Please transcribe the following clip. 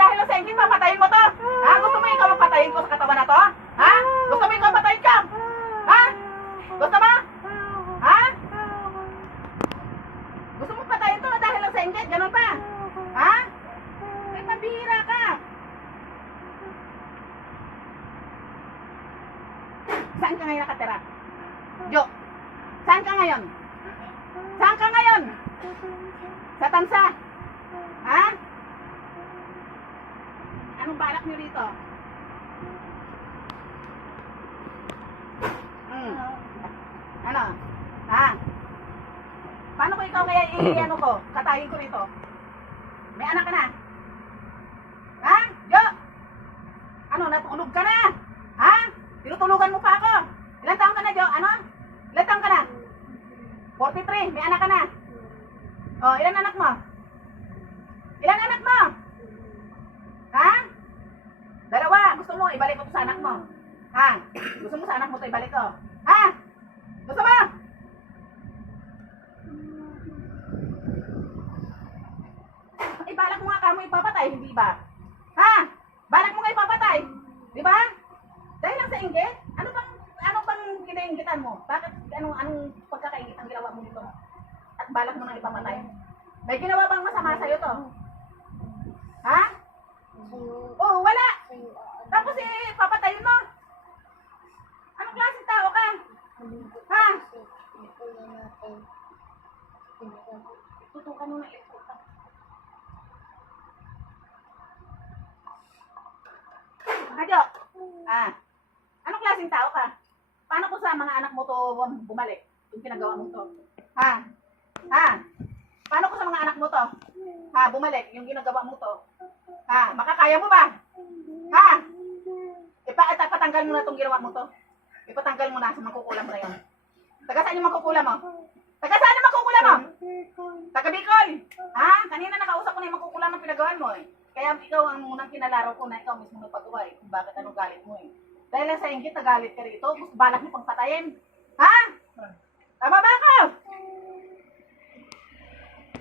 dahil lang sa inggit, papatayin mo to. Ha? Gusto mo ikaw mapatayin ko sa katawan na to? Ha? Gusto mo ikaw patayin ka? Ha? Gusto mo? Ha? Gusto mo patayin to dahil lang sa inggit? Ganun pa? Ha? May pambihira ka. Saan ka ngayon nakatira? Jo, saan ka ngayon? Saan ka ngayon? Sa Tansa? Ha? Anong balak niyo rito? Ano? Ha? Paano ko ikaw kaya i-ano ko? Katayin ko rito? May anak ka na? Ha? Jo? Ano? Natulog ka na? Ha? Tinutulugan mo pa ako? Ilan taon ka na, Jo? Ano? Ilan taon ka na? 43. May anak ka na? Oh, ilan anak mo? Ilan anak mo? Ha? Dalawa. Gusto mo ibalik ko to sa anak mo? Ha? Gusto mo sa anak mo to ibalik ko? Ha? Gusto mo? Balak mo nga kamo ipapatay, hindi ba? Ha? Balak mo nga ipapatay? Di ba? Dahil lang sa inggit? Ano bang kinainggitan mo? Bakit anong pagkakaingit ang ginawa mo dito? At balak mo nang ipapatay? May ginawa bang masama sa'yo to? Ha? Oh, wala. Tapos papatayin mo. Anong klaseng tao ka? Ha? Tutukan mo na ito. Adyo, anong klaseng tao ka? Paano ko sa mga anak mo to bumalik? Yung pinagawa mo to? Ha? Ha? Paano ko sa mga anak mo to? Ha? Bumalik yung ginagawa mo to? Ha? Makakaya mo ba? Ha? Ipatanggal mo na tong ginawa mo to? Ipatanggal mo na sa mangkukulam na yun. Taga saan yung mangkukulam mo? Taga saan yung mangkukulam mo? Taga Bicol? Ha? Kanina nakausap ko na yung mangkukulam ng pinagawan mo eh. Kaya ikaw ang munang kinalaro ko na ikaw mismo nagpagawa eh. Kung bakit anong galit mo eh. Dahil lang sa inggit, nagalit ka rito. Gusto balak mo pang patayin. Ha? Tama ba ako?